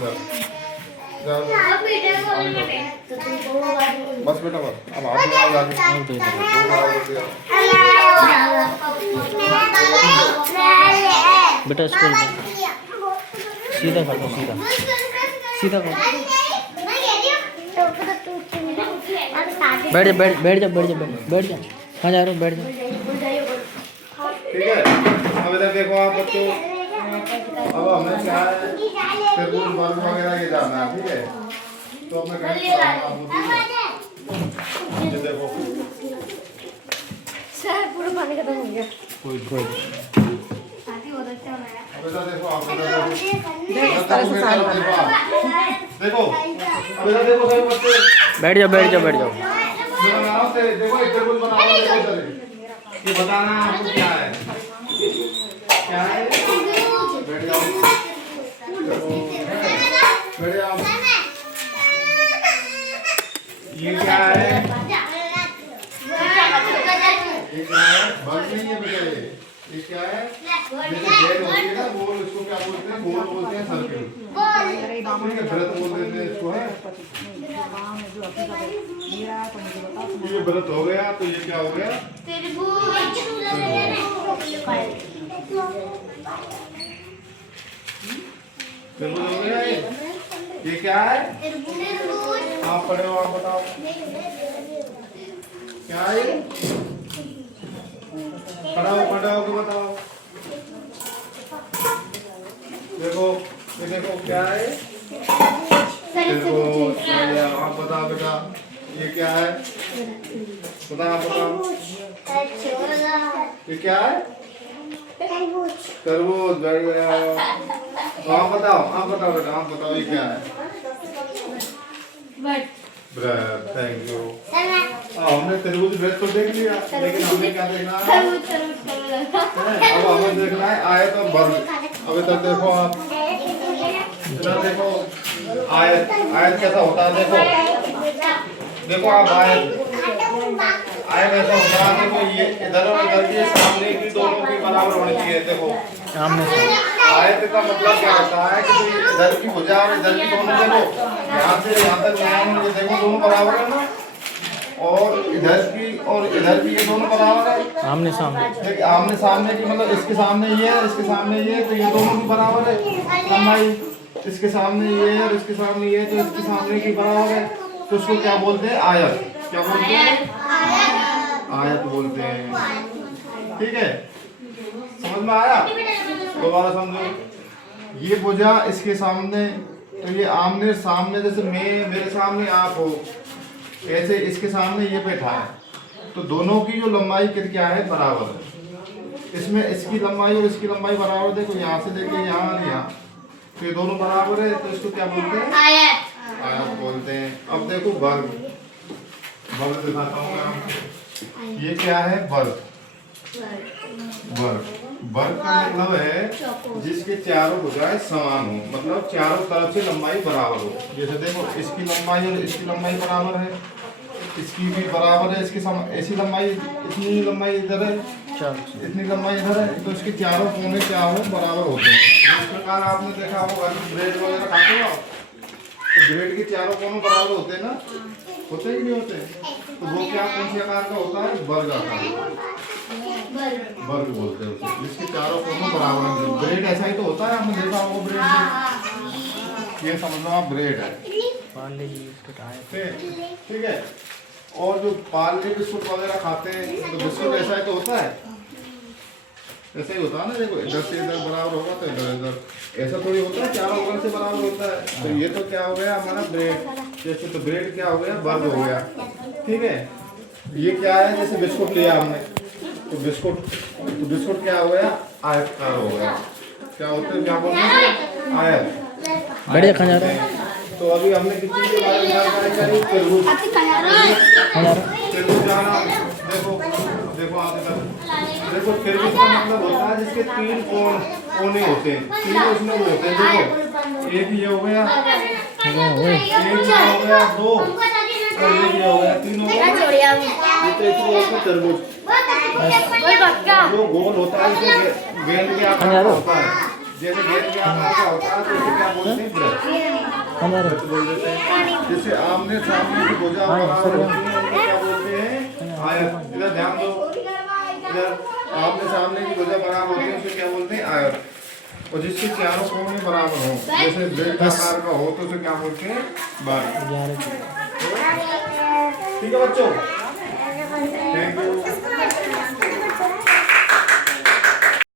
जाओ बस बेटा बस अब हाथ में जाके बेटा स्कूल में सीधा खा दो, सीधा सीधा खा। बैठ जा, बैठ बैठ जा, बैठ जा, बैठ जा। कहाँ जा रहे हो? बैठ जा। ठीक है। अब इधर देखो आप बच्चों, अब हमें क्या है तरबूज बर्फ वगैरह ये जाना है। ठीक है, तो मैं कहीं ये देखो सर पूरा पानी खत्म हो गया। कोई अब इधर देखो आप इधर देखो अब इधर देखो सभी बच्चे बैठ जाओ, बैठ जाओ, बैठ जाओ। देखो एक तरबूज बनाओ। देखो सर ये बताना आपको क्या है, क्या है। बैठ जाओ, बैठ जाओ। ये क्या है? ये क्या है? बल नहीं है बेटा। ये क्या है? जैसे गेंद होती है ना गोल, इसको क्या बोलते हैं? गोल बोलते हैं, सर्किल। ठीक है, व्रत बोल देते हैं इसको। है ये व्रत हो गया, तो ये क्या हो गया? तरबूज हो गया। ये क्या है? आप पढ़े हो, आप बताओ क्या है? पढ़ाओ पढ़ाओ तो बताओ। देखो ये देखो क्या है? आप बताओ बेटा ये क्या है? बताओ आप बताओ ये क्या है? तरबूज। आप बताओ बेटा, आप बताओ ये क्या है? ब्रेड। Thank you. हमने तरबूज ब्रेड तो देख लिया, लेकिन हमें क्या देखना है? अब हमें देखना है आयत और वर्ग। अब इधर देखो आप, इधर देखो आयत। आयत कैसा होता है? देखो देखो आप आयत ऐसा होता है। देखो ये इधर और इधर के सामने की दोनों की बराबर होनी चाहिए। देखो आयत का मतलब क्या होता है कि इधर की भुजा और इधर की दोनों, देखो यहाँ से यहाँ तक ये देखो दोनों बराबर है ना, और इधर की और इधर की ये दोनों बराबर है। आमने सामने, देखिए आमने सामने की मतलब इसके सामने ये है, इसके सामने ये, तो ये दोनों की बराबर है लंबाई। इसके सामने ये है और इसके सामने ये, तो इसके सामने की बराबर है। तो उसको क्या बोलते हैं? आयत। क्या बोलते हैं? आयत बोलते हैं। ठीक है, समझ में आया? दोबारा समझो। ये भुजा इसके सामने, तो ये आमने सामने, जैसे मेरे सामने आप हो, ऐसे इसके सामने ये बैठा है, तो दोनों की जो लंबाई क्या है? बराबर है। इसमें इसकी लंबाई और इसकी लंबाई बराबर। देखो यहाँ से लेके यहाँ और यहाँ, तो ये दोनों बराबर है, तो इसको क्या बोलते हैं? आयत। आयत बोलते हैं। अब देखो वर्ग। वर्ग दिखाता हूँ मैं आपको। ये क्या है? वर्ग। वर्ग वर्ग का मतलब है जिसके चारों भुजाएं समान हो, मतलब चारों तरफ से लंबाई बराबर हो। जैसे देखो इसकी लंबाई और इसकी लंबाई बराबर है, इसकी भी बराबर है, इसकी ऐसी लंबाई, इतनी लंबाई इधर है, इतनी लंबाई इधर है, तो इसके चारों कोने क्या हो? बराबर होते हैं। इस प्रकार आपने देखा होगा ब्रेड वगैरह खाते हो, तो ब्रेड के चारों कोनों बराबर होते हैं ना, होते ही नहीं होते? तो वो क्या कौन सी आकार का होता है? वर्ग आकार। वर्ग बोलते हैं उसे, जिसके चारों कोनों बराबर हैं। ब्रेड ऐसा ही तो होता है, आपने देखा होगा ब्रेड में। ये समझ लो आप ब्रेड है। ठीक है, और जो पार्ले बिस्कुट वगैरह खाते हैं, तो बिस्कुट ऐसा ही तो होता है, ऐसा ही होता है ना। देखो इधर से इधर बराबर होगा, तो इधर इधर ऐसा थोड़ी होता है, चारों ओर से बराबर होता है। तो ये तो क्या हो गया हमारा? ब्रेड। जैसे तो ब्रेड क्या हो गया? वर्ग हो गया। ठीक है, ये क्या है? जैसे बिस्कुट लिया हमने, तो बिस्कुट क्या हो गया? आयतकार हो गया। क्या होते हैं? क्या बोलते हैं? आयत। बढ़िया खा जा रहा है। तो अभी हमने कितनी के बारे में जानकारी करी? तरबूज। जाना। देखो देखो आप इधर देखो, तरबूज का मतलब होता है जिसके तीन कोने होते हैं, तीन उसमें वो होते हैं। देखो एक ये हो गया, एक ये हो गया, दो, और एक ये हो गया, तीन हो गया। ये तो इसमें होता है तरबूज। जो गोल होता है उसे गेंद के आकार का होता है। जैसे गेंद के आकार का होता है तो उसे क्या बोलते हैं? ब्रेड। हमारे वृत्त बोल देते हैं। जैसे आमने सामने की भुजा बराबर होती है उनको क्या बोलते हैं? आयत। इधर ध्यान दो, इधर आमने सामने की भुजा बराबर होती है उसे क्या बोलते हैं? आयत। और जिसके चारों कोने बराबर हो, जैसे ब्रेड का आकार का हो तो उसे क्या बोलते हैं? बार। ठीक है बच्चों, थैंक यू।